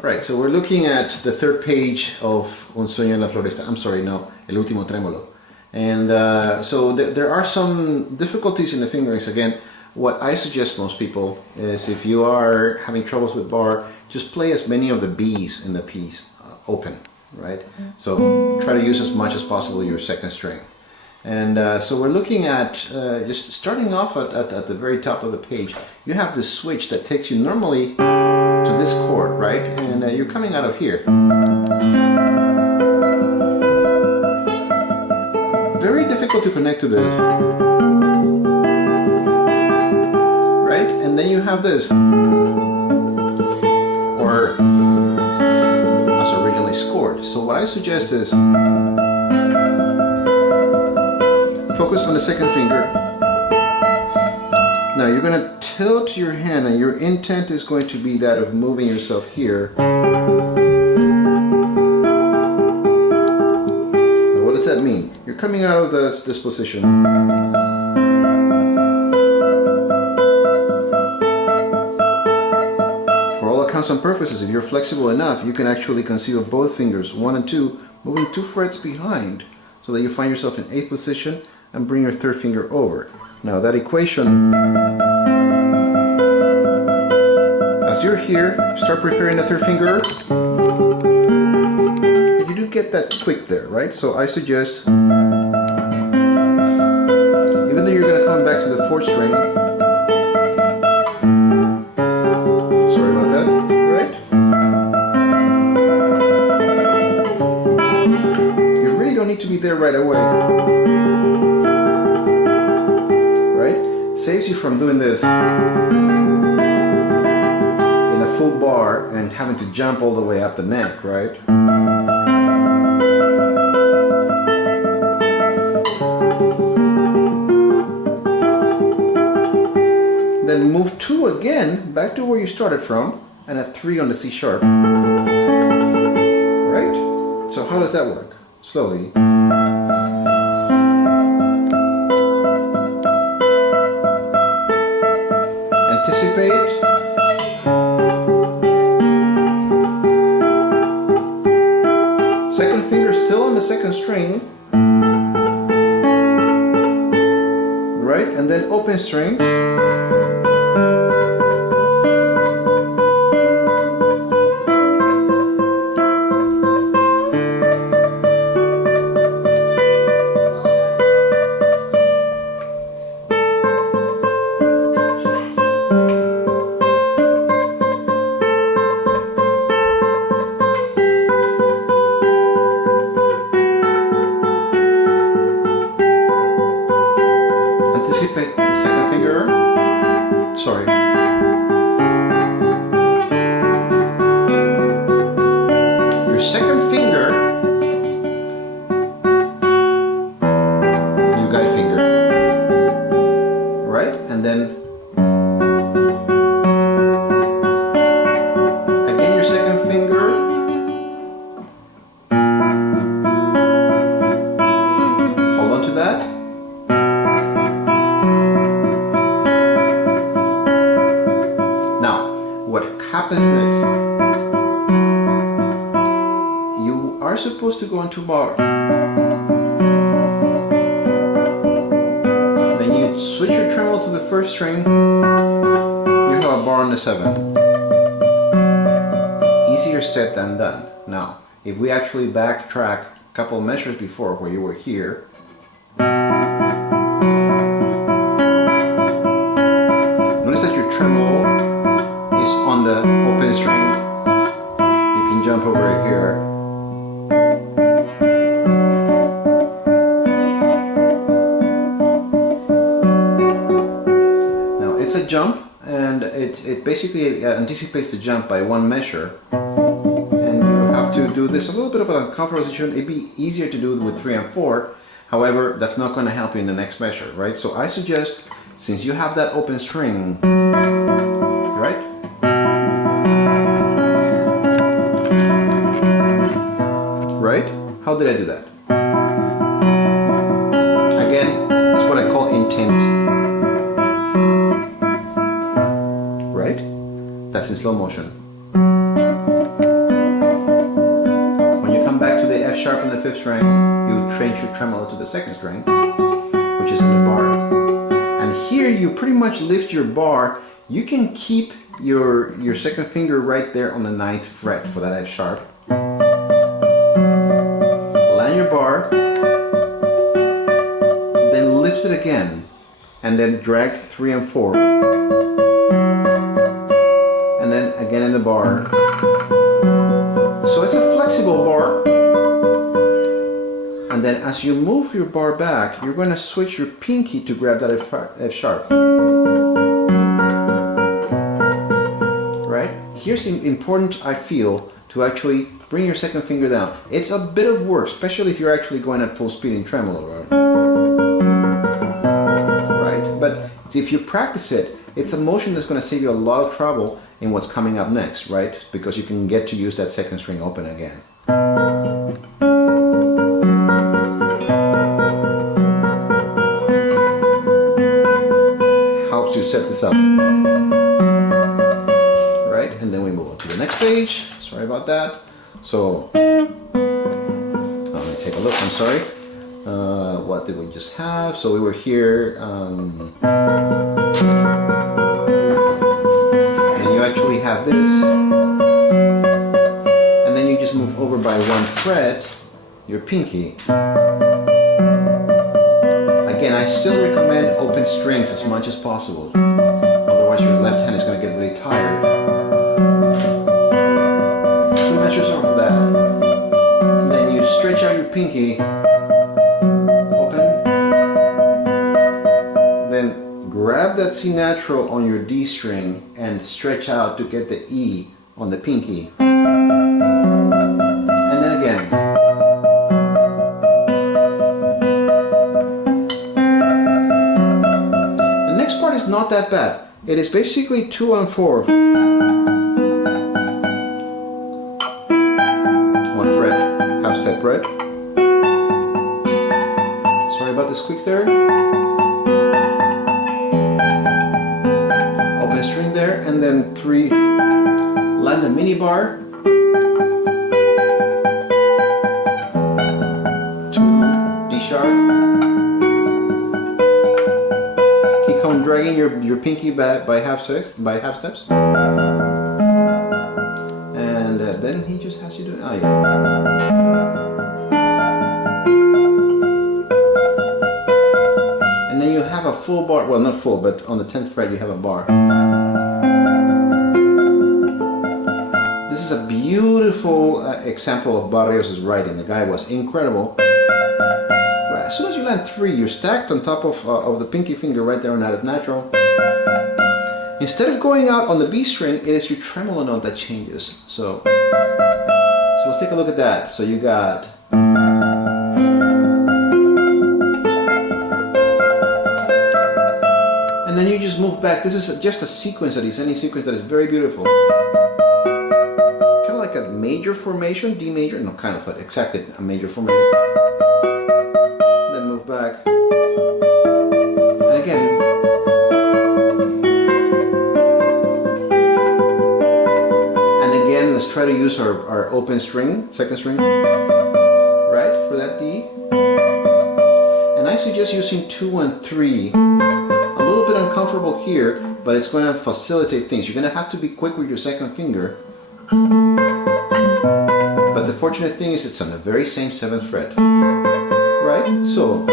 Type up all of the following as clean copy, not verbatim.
Alright, so we're looking at the third page of Un sueño en la floresta. I'm sorry, no, El Último Trémolo. And so there are some difficulties in the fingerings. Again, what I suggest most people is if you are having troubles with bar, just play as many of the B's in the piece open, right? So try to use as much as possible your second string. And so we're looking at just starting off at the very top of the page. You have this switch that takes you normally to this chord, right? And you're coming out of here. Very difficult to connect to this. Right? And then you have this. Or as originally scored. So what I suggest is focus on the second finger. Now you're going to tilt your hand and your intent is going to be that of moving yourself here. Now what does that mean? You're coming out of this position. For all accounts and purposes, if you're flexible enough, you can actually conceive of both fingers, 1 and 2, moving 2 frets behind so that you find yourself in 8th position and bring your third finger over. Now that equation, as you're here, start preparing the third finger. You do get that quick there, right? So I suggest, even though you're going to come back to the 4th string, sorry about that, right? You really don't need to be there right away. Saves you from doing this in a full bar and having to jump all the way up the neck, right? Then move 2 again back to where you started from and a 3 on the C sharp. Right? So how does that work? Slowly. Second finger still on the second string, right? And then open strings. Anticipate the second finger. Sorry. Your second finger, you guide finger, right? And then again your second finger. Hold on to that. What happens next? You are supposed to go into bar. Then you switch your tremolo to the 1st string. You have a bar on the 7. Easier said than done. Now, if we actually backtrack a couple measures before where you were here, notice that your tremolo on the open string. You can jump over here. Now it's a jump and it basically anticipates the jump by 1 measure. And you have to do this a little bit of an uncomfortable situation. It'd be easier to do with 3 and 4. However, that's not going to help you in the next measure, right? So I suggest, since you have that open string, right? Right? How did I do that? Again, it's what I call intent. Right? That's in slow motion. sharp on the 5th string, you change your tremolo to the 2nd string, which is in the bar. And here you pretty much lift your bar. You can keep your 2nd finger right there on the 9th fret for that F sharp. Land your bar, then lift it again, and then drag 3 and 4. And then again in the bar. So it's a flexible bar. And then as you move your bar back, you're going to switch your pinky to grab that F sharp. Right? Here's important, I feel, to actually bring your 2nd finger down. It's a bit of work, especially if you're actually going at full speed in tremolo, right? But if you practice it, it's a motion that's going to save you a lot of trouble in what's coming up next, right? Because you can get to use that 2nd string open again. Helps you set this up. Right? And then we move on to the next page. Sorry about that. So, let me take a look, I'm sorry. What did we just have? So we were here, and you actually have this, and then you just move over by 1 fret, your pinky. Again, I still recommend open strings as much as possible, otherwise your left hand is going to get really tired. 2 measures over that, and then you stretch out your pinky, grab that C natural on your D string and stretch out to get the E on the pinky. And then again. The next part is not that bad. It is basically 2 and 4. 1 fret, half step, right? Sorry about the squeak there. And then 3, land a mini bar, 2, D sharp, keep on dragging your pinky back by half steps, and then he just has you do, oh yeah. And then you have a full bar, well not full, but on the 10th fret you have a bar. This is a beautiful example of Barrios' writing. The guy was incredible. Right, as soon as you land 3, you're stacked on top of the pinky finger right there on that natural. Instead of going out on the B string, it is your tremolo note that changes. So let's take a look at that. So you got and then you just move back. This is just a sequence that is any sequence that is very beautiful. Like a major formation, D major, no, kind of, but exactly a major formation. Then move back, and again. And again, let's try to use our open string, 2nd string, right, for that D. And I suggest using 2 and 3. A little bit uncomfortable here, but it's going to facilitate things. You're going to have to be quick with your 2nd finger. But the fortunate thing is it's on the very same 7th fret, right? So,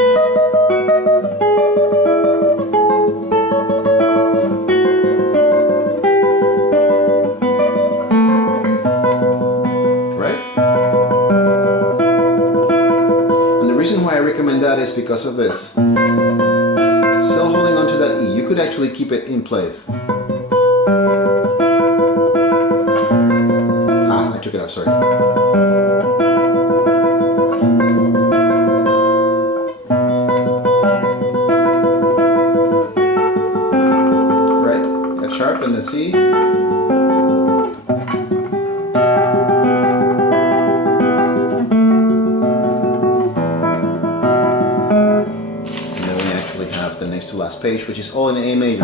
right? And the reason why I recommend that is because of this. Still holding on to that E, you could actually keep it in place. I took it off, sorry. And the C. And then we actually have the next to last page, which is all in A major.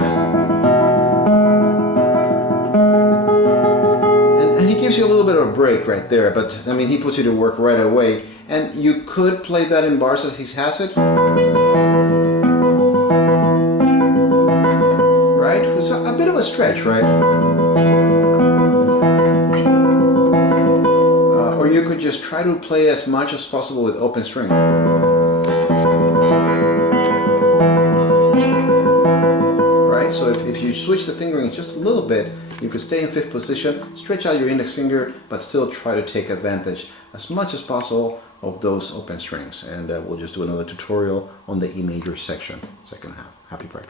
And he gives you a little little bit of a break right there, but I mean, he puts you to work right away. And you could play that in bars as he has it. Right? It's a bit of a stretch, right? Or you could just try to play as much as possible with open string. Right? So if you switch the fingering just a little bit, you could stay in 5th position, stretch out your index finger, but still try to take advantage as much as possible of those open strings. And we'll just do another tutorial on the E major section, second half. Happy practice.